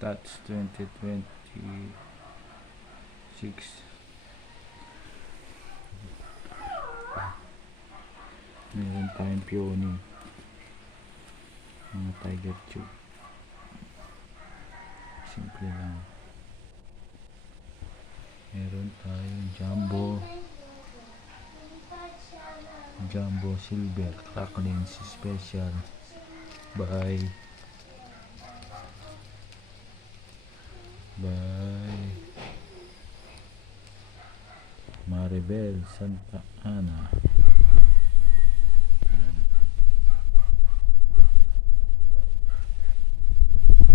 That's 2026. Meron tayong peony, mga tiger tube, simple lang. Meron tayong jumbo silver cracklings special by Maribel Santa Ana.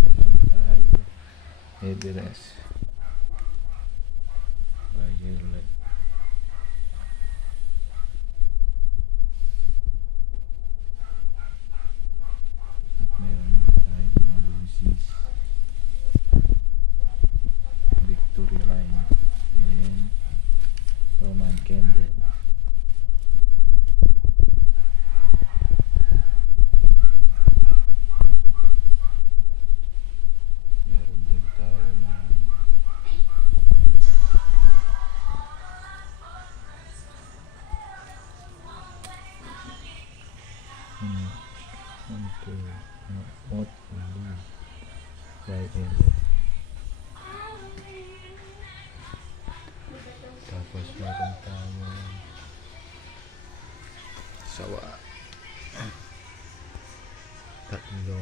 Meron tayo Everest by Yerlet. At meron na tayo mga Lucy's Victory Line and Roman Candle. Meron din tayo ng Hot Blue by Elliot. Tapos meron tayo sawa, tatlo,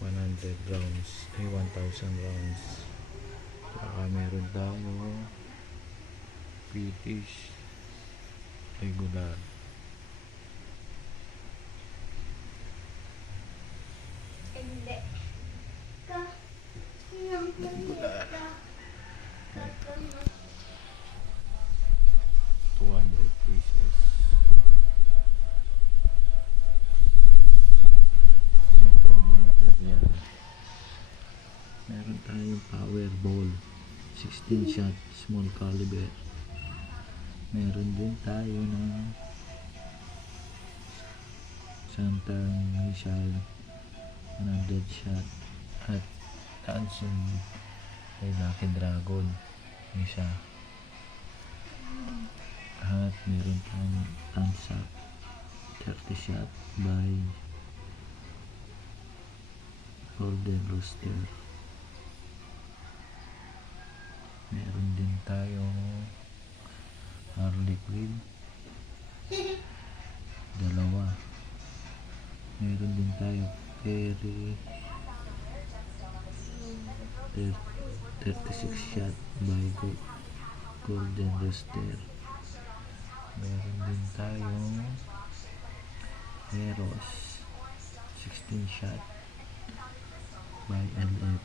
100 rounds ay 1,000 rounds. Saka meron tayo British regular. Regular 200 pieces. Ito mga Arial. Meron tayong Powerball 16 shot small caliber. Meron din tayo ng Santang Rizal 100 shot at Dancing ay Lucky Dragon isa. At meron tayong Thumbs Up 30 shot by Golden Rooster. Meron din tayong Harley Quinn dalawa. Meron din tayo Perry 36 shot by Golden Rooster. Meron din tayong Eros 16 shot by LF.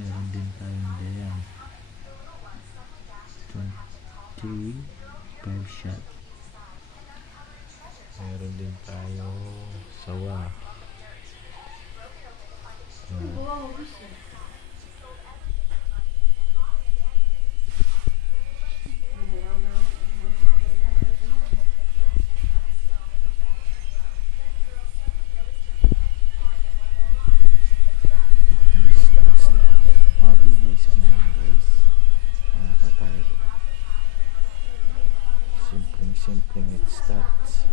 Meron din tayong Dayan 25 shot. Meron din tayo sawa. Mabilisan lang guys, mga kapayro. Simpleng it starts.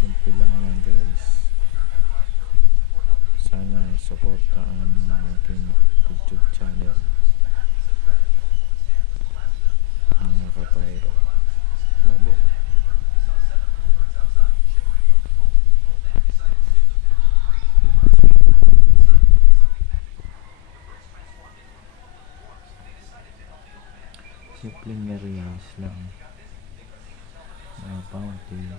Simple lang yan guys. Sana supportaan ang aking YouTube channel, mga kapayro. Sabi simpleng areas lang, mga fountain.